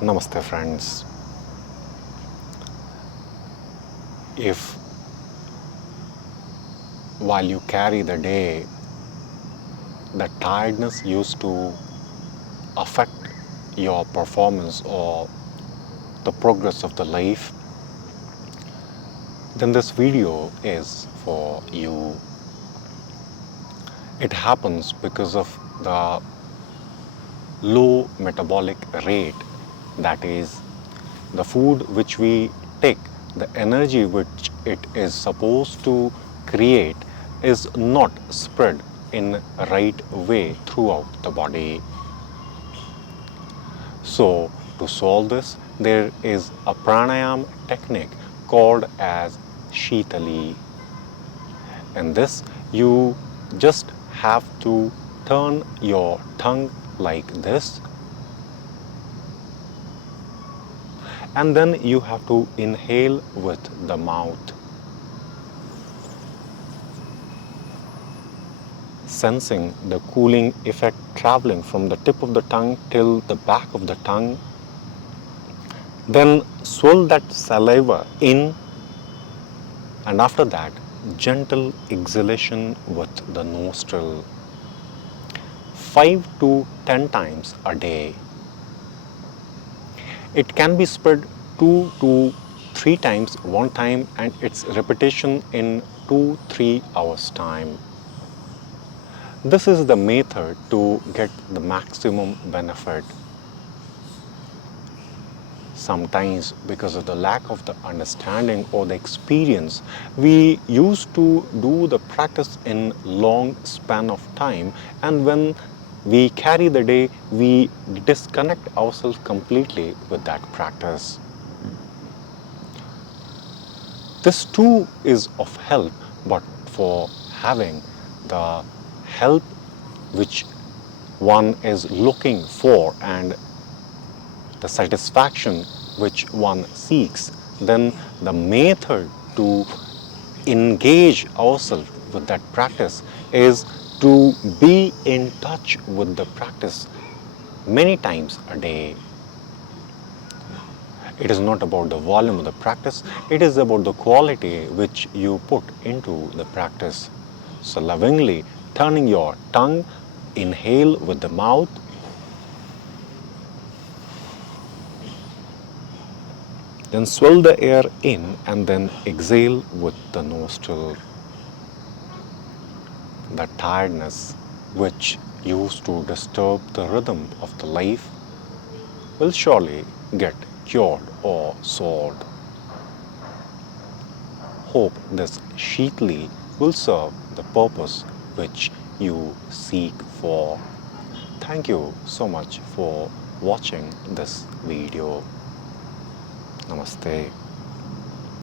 Namaste friends. If while you carry the day, the tiredness used to affect your performance or the progress of the life, then this video is for you. It happens because of the low metabolic rate, that is, the food which we take, the energy which it is supposed to create is not spread in a right way throughout the body. So, to solve this, there is a pranayama technique called as Sheetali. In this, you just have to turn your tongue like this, and then you have to inhale with the mouth, sensing the cooling effect traveling from the tip of the tongue till the back of the tongue. Then swirl that saliva in, and after that, gentle exhalation with the nostril, 5 to 10 times a day. It can be spread 2 to 3 times one time, and its repetition in 2-3 hours time. This is the method to get the maximum benefit. Sometimes, because of the lack of the understanding or the experience, we used to do the practice in long span of time, and when we carry the day, we disconnect ourselves completely with that practice. This too is of help, but for having the help which one is looking for and the satisfaction which one seeks, then the method to engage ourselves with that practice is to be in touch with the practice many times a day. It is not about the volume of the practice, it is about the quality which you put into the practice. So lovingly turning your tongue, inhale with the mouth, then swirl the air in and then exhale with the nostril. The tiredness which used to disturb the rhythm of the life will surely get cured or solved. Hope this Sheetali will serve the purpose which you seek for. Thank you so much for watching this video. Namaste.